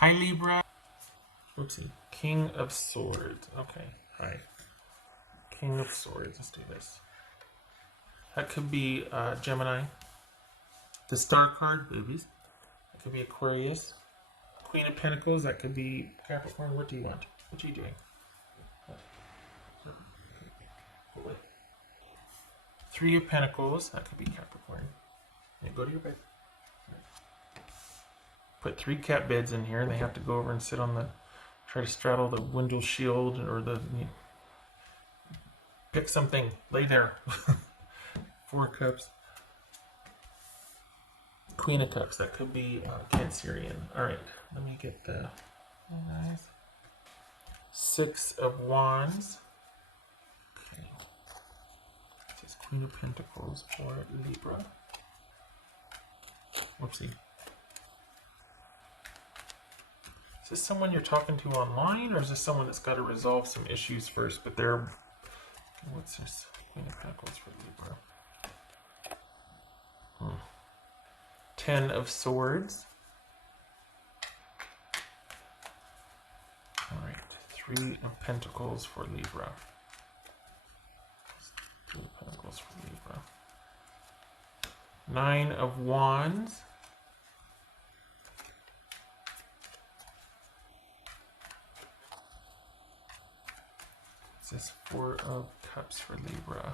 Hi, Libra. Oopsie. King of Swords. Okay. Hi. King of Swords. Let's do this. That could be Gemini. The Star card, babies. That could be Aquarius. Queen of Pentacles. That could be Capricorn. What do you want? What are you doing? Three of Pentacles. That could be Capricorn. Yeah, go to your bed. Put 3 cat beds in here, and they have to go over and sit on the, try to straddle the window shield or the, pick something, lay there. 4 cups. Queen of Cups, that could be Cancerian. All right, let me get the nice. 6 of Wands. Okay. This is Queen of Pentacles for Libra. Whoopsie. Is this someone you're talking to online, or is this someone that's got to resolve some issues first? But they're, what's this? Queen of Pentacles for Libra. 10 of Swords. All right, 3 of Pentacles for Libra. 3 of Pentacles for Libra. 9 of Wands. This is 4 of Cups for Libra.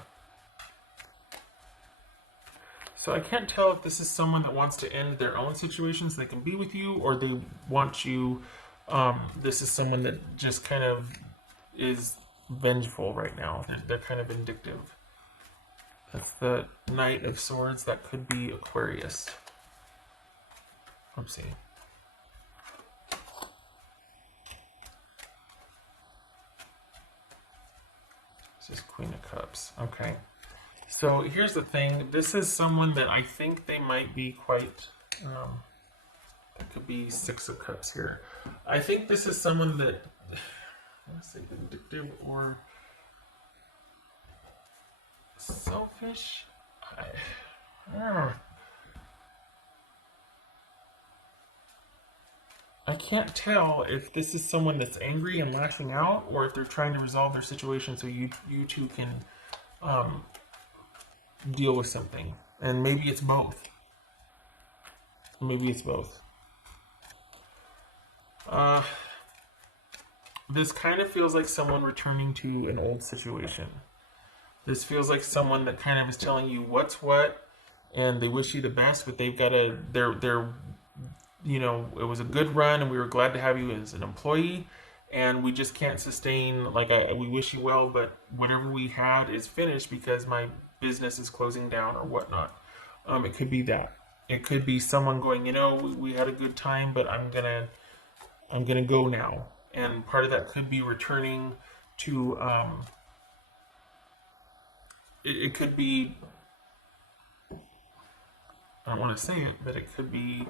So I can't tell if this is someone that wants to end their own situation so they can be with you, or they want you. This is someone that just kind of is vengeful right now. They're kind of vindictive. That's the Knight of Swords. That could be Aquarius. Oopsie. This is Queen of Cups. Okay. So here's the thing. This is someone that I think they might be quite... that could be 6 of Cups here. I think this is someone that... let's say vindictive or selfish. I can't tell if this is someone that's angry and lashing out, or if they're trying to resolve their situation so you two can deal with something. And maybe it's both. Maybe it's both. This kind of feels like someone returning to an old situation. This feels like someone that kind of is telling you what's what, and they wish you the best, but they've got to, they're you know, it was a good run and we were glad to have you as an employee, and we just can't sustain, like, we wish you well, but whatever we had is finished because my business is closing down or whatnot. It could be that. It could be someone going, you know, we had a good time, but I'm gonna go now. And part of that could be returning to, it could be, I don't want to say it, but it could be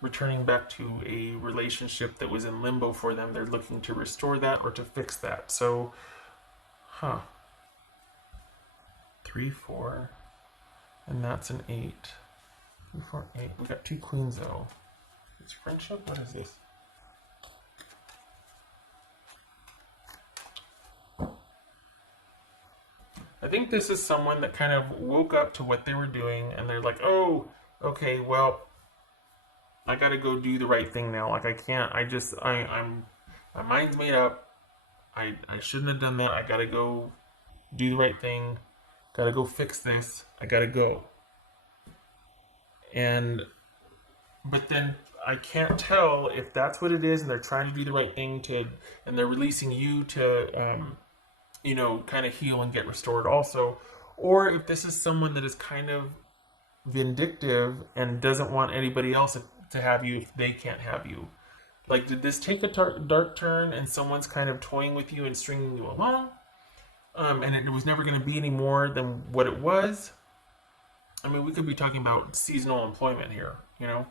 returning back to a relationship that was in limbo for them. They're looking to restore that or to fix that. So, 3, 4, and that's an 8. 3, 4, 8. We got 2 queens though. It's friendship? What is this? I think this is someone that kind of woke up to what they were doing and they're like, oh, okay, well, I gotta go do the right thing now. Like, I can't, I'm, my mind's made up. I shouldn't have done that. I gotta go do the right thing. Gotta go fix this. I gotta go. But then I can't tell if that's what it is and they're trying to do the right thing and they're releasing you to, you know, kind of heal and get restored also. Or if this is someone that is kind of vindictive and doesn't want anybody else to have you if they can't have you. Like, did this take a dark turn and someone's kind of toying with you and stringing you along? And it was never going to be any more than what it was? I mean, we could be talking about seasonal employment here, you know?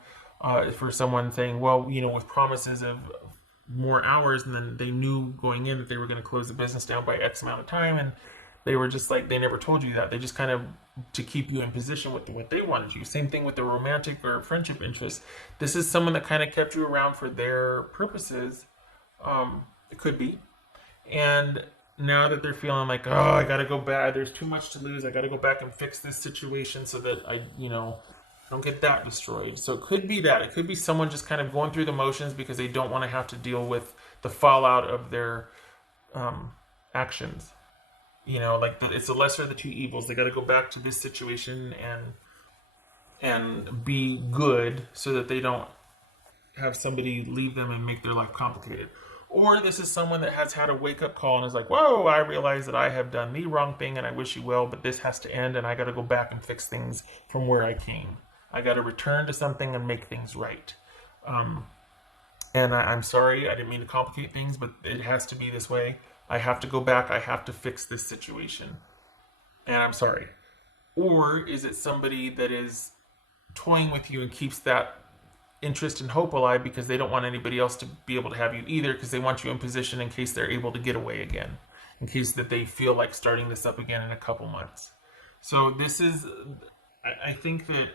For someone saying, well, you know, with promises of more hours, and then they knew going in that they were going to close the business down by X amount of time, and they were just like, they never told you that. They just kind of to keep you in position with what they wanted you. Same thing with the romantic or friendship interest. This is someone that kind of kept you around for their purposes. It could be. And now that they're feeling like, oh, I got to go back, there's too much to lose. I got to go back and fix this situation so that I, don't get that destroyed. So it could be that. It could be someone just kind of going through the motions because they don't want to have to deal with the fallout of their actions. Like it's the lesser of the two evils. They got to go back to this situation and be good so that they don't have somebody leave them and make their life complicated. Or this is someone that has had a wake up call and is like, whoa, I realize that I have done the wrong thing and I wish you well, but this has to end and I got to go back and fix things from where I came. I got to return to something and make things right. And I'm sorry, I didn't mean to complicate things, but it has to be this way. I have to go back. I have to fix this situation. And I'm sorry. Or is it somebody that is toying with you and keeps that interest and hope alive because they don't want anybody else to be able to have you either, because they want you in position in case they're able to get away again, in case that they feel like starting this up again in a couple months. So this is, I think that,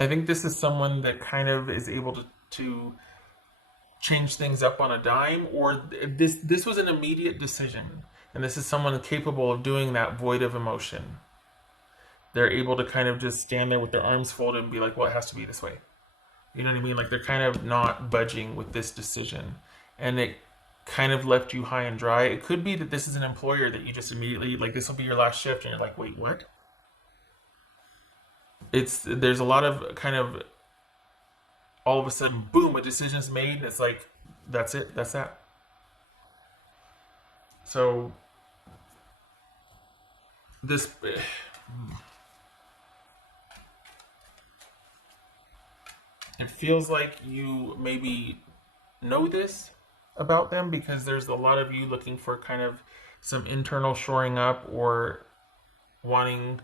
I think this is someone that kind of is able to change things up on a dime, or this was an immediate decision, and this is someone capable of doing that void of emotion. They're able to kind of just stand there with their arms folded and be like, well, it has to be this way. You know what I mean? Like they're kind of not budging with this decision, and it kind of left you high and dry. It could be that this is an employer that you just immediately, like, this will be your last shift, and you're like, wait, what? There's a lot of kind of, all of a sudden, boom, a decision's made. It's like, that's it, that's that. So this, it feels like you maybe know this about them because there's a lot of you looking for kind of some internal shoring up, or wanting,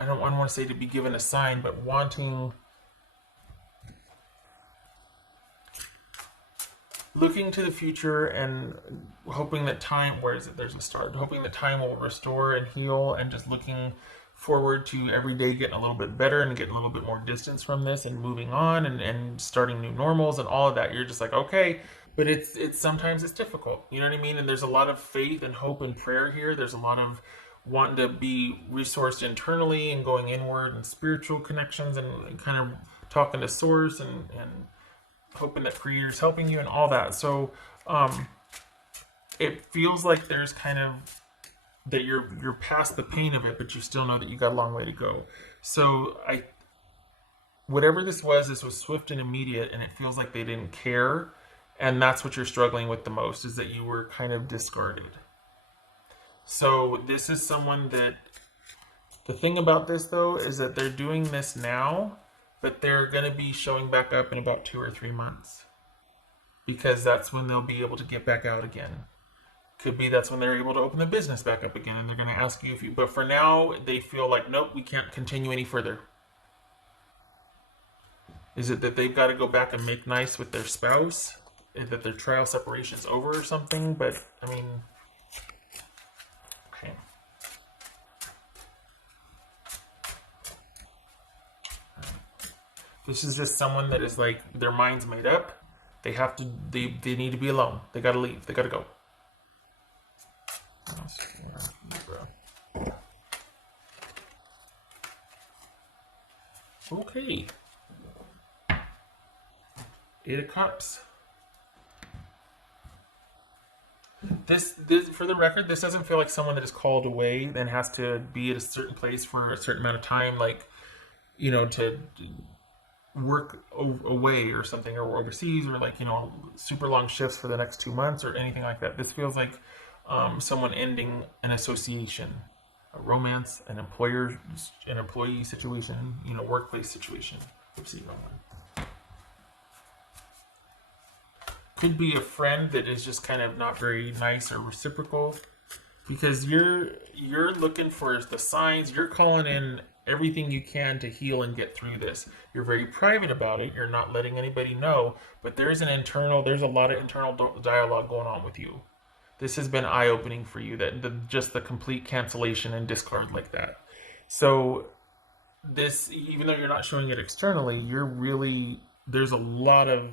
I don't want to say to be given a sign, but wanting, looking to the future and hoping that time, where is it? There's a start. Hoping that time will restore and heal, and just looking forward to every day getting a little bit better and getting a little bit more distance from this and moving on and starting new normals and all of that. You're just like, okay, but it's sometimes it's difficult. You know what I mean? And there's a lot of faith and hope and prayer here. There's a lot of wanting to be resourced internally and going inward and spiritual connections and kind of talking to source and hoping that creator's helping you and all that. So it feels like there's kind of that you're past the pain of it, but you still know that you got a long way to go. So whatever this was swift and immediate, and it feels like they didn't care, and that's what you're struggling with the most, is that you were kind of discarded. So this is someone that, the thing about this though is that they're doing this now, but they're going to be showing back up in about 2 or 3 months, because that's when they'll be able to get back out again. Could be that's when they're able to open the business back up again, and they're going to ask you if you, but for now they feel like, nope, we can't continue any further. Is it that they've got to go back and make nice with their spouse, that their trial separation's over or something? But I mean, okay. This is just someone that is like, their mind's made up. They have to, they need to be alone. They got to leave. They got to go. Okay. 8 of Cups. This, for the record, this doesn't feel like someone that is called away and has to be at a certain place for a certain amount of time, like, to work away or something, or overseas, or like, super long shifts for the next 2 months or anything like that. This feels like someone ending an association, a romance, an employee situation, workplace situation. Oopsie, wrong one. Could be a friend that is just kind of not very nice or reciprocal, because you're looking for the signs. You're calling in everything you can to heal and get through this. You're very private about it. You're not letting anybody know, but there's a lot of internal dialogue going on with you. This has been eye-opening for you, that just the complete cancellation and discard like that. So this, even though you're not showing it externally, you're really, there's a lot of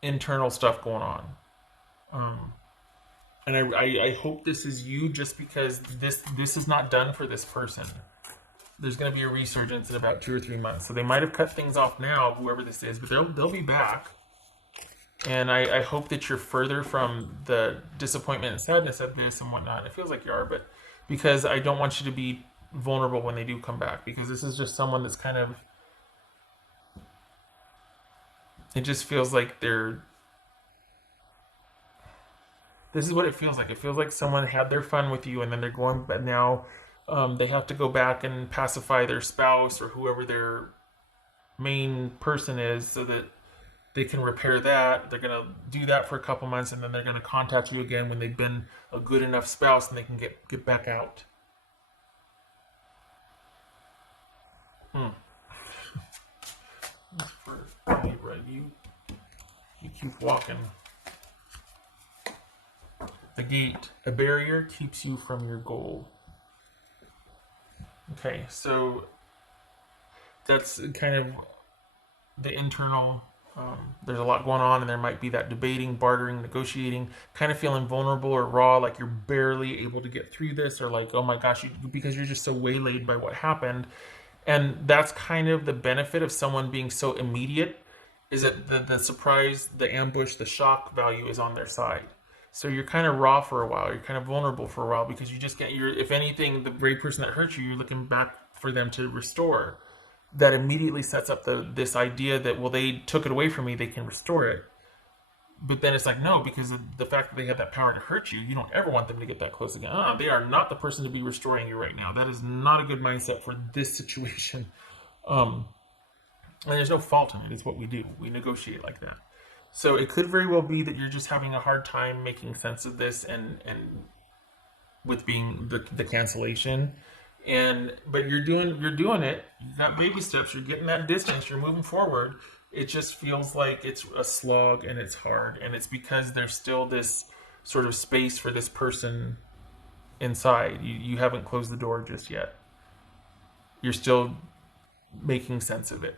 internal stuff going on. Um, and I hope this is you, just because this is not done for this person. There's going to be a resurgence in about 2 or 3 months. So they might have cut things off now, whoever this is, but they'll be back. And I hope that you're further from the disappointment and sadness of this and whatnot. It feels like you are, but because I don't want you to be vulnerable when they do come back, because this is just someone that's kind of, it just feels like this is what it feels like. It feels like someone had their fun with you and then they're going, but now they have to go back and pacify their spouse or whoever their main person is, so that they can repair that. They're going to do that for a couple months, and then they're going to contact you again when they've been a good enough spouse and they can get back out. Libra, you keep walking. The gate, a barrier, keeps you from your goal. Okay, so that's kind of the internal. There's a lot going on, and there might be that debating, bartering, negotiating, kind of feeling vulnerable or raw, like you're barely able to get through this, or like, oh my gosh, because you're just so waylaid by what happened. And that's kind of the benefit of someone being so immediate, is that the surprise, the ambush, the shock value is on their side. So you're kind of raw for a while. You're kind of vulnerable for a while, because you just get, if anything, the very person that hurt you, you're looking back for them to restore. That immediately sets up this idea that, well, they took it away from me, they can restore it. But then it's like, no, because of the fact that they have that power to hurt you, you don't ever want them to get that close again. They are not the person to be restoring you right now. That is not a good mindset for this situation. And there's no fault in it. It's what we do. We negotiate like that. So it could very well be that you're just having a hard time making sense of this, and with being the cancellation. But you're doing it. You've got baby steps. You're getting that distance. You're moving forward. It just feels like it's a slog and it's hard, and it's because there's still this sort of space for this person inside. You haven't closed the door just yet. You're still making sense of it,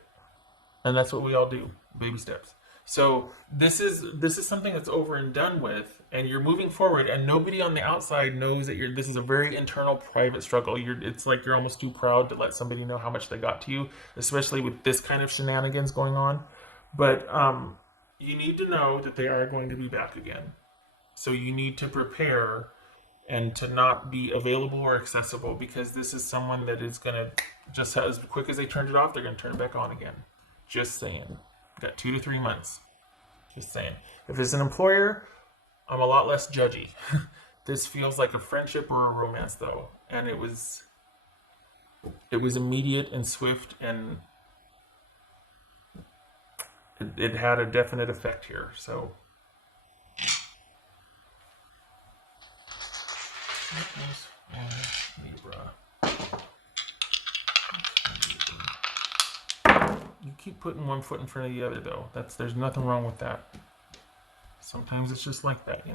and that's what we all do. Baby steps. So this is something that's over and done with, and you're moving forward, and nobody on the outside knows that this is a very internal, private struggle. It's like you're almost too proud to let somebody know how much they got to you, especially with this kind of shenanigans going on. But you need to know that they are going to be back again. So you need to prepare and to not be available or accessible, because this is someone that is going to, just as quick as they turned it off, they're going to turn it back on again. Just saying. Got 2 to 3 months. Just saying. If it's an employer, I'm a lot less judgy. This feels like a friendship or a romance, though, and it was immediate and swift, and it had a definite effect here. So Libra. You keep putting one foot in front of the other, though. There's nothing wrong with that. Sometimes it's just like that,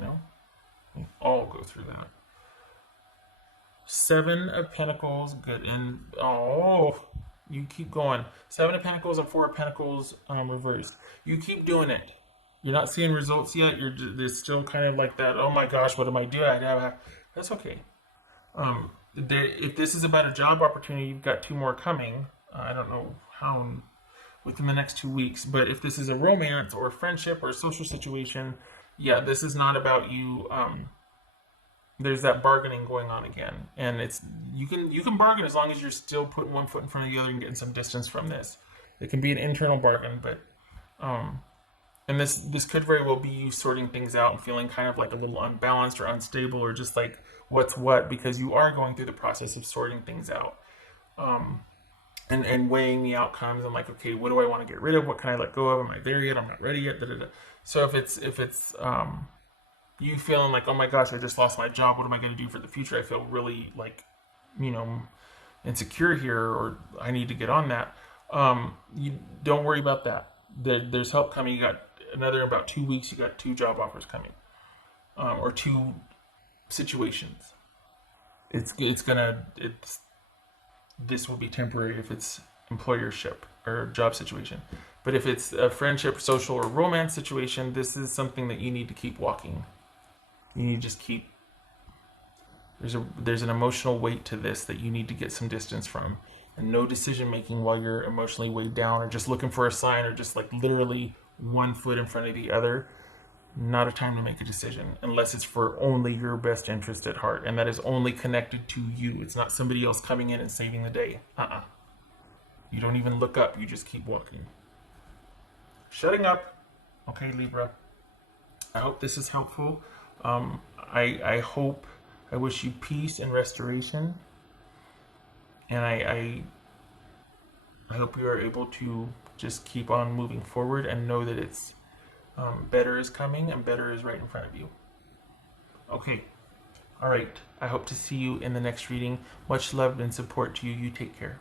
We all go through that. 7 of Pentacles, good. And you keep going. 7 of Pentacles and 4 of Pentacles reversed. You keep doing it. You're not seeing results yet. There's still kind of like that. Oh my gosh, what am I doing? That's okay. If this is about a job opportunity, you've got 2 more coming. I don't know how within the next 2 weeks, but if this is a romance or a friendship or a social situation, yeah, this is not about you. There's that bargaining going on again, and you can bargain as long as you're still putting one foot in front of the other and getting some distance from this. It can be an internal bargain, but and this could very well be you sorting things out and feeling kind of like a little unbalanced or unstable, or just like what's what, because you are going through the process of sorting things out. And weighing the outcomes, and like, okay, what do I want to get rid of? What can I let go of? Am I there yet? I'm not ready yet. So if it's you feeling like, oh my gosh, I just lost my job, what am I going to do for the future? I feel really like, insecure here, or I need to get on that. You don't worry about that. There's help coming. You got about 2 weeks. You got 2 job offers coming. or two situations. This will be temporary if it's employership or job situation. But if it's a friendship, social, or romance situation, this is something that you need to keep walking. You need to just keep. There's an emotional weight to this that you need to get some distance from, and no decision making while you're emotionally weighed down, or just looking for a sign, or just like literally one foot in front of the other. Not a time to make a decision unless it's for only your best interest at heart, and that is only connected to you. It's not somebody else coming in and saving the day. You don't even look up, you just keep walking. Shutting up. Okay, Libra. I hope this is helpful. I wish you peace and restoration, and I hope you are able to just keep on moving forward and know that it's better is coming and better is right in front of you. Okay. All right. I hope to see you in the next reading. Much love and support to you. You take care.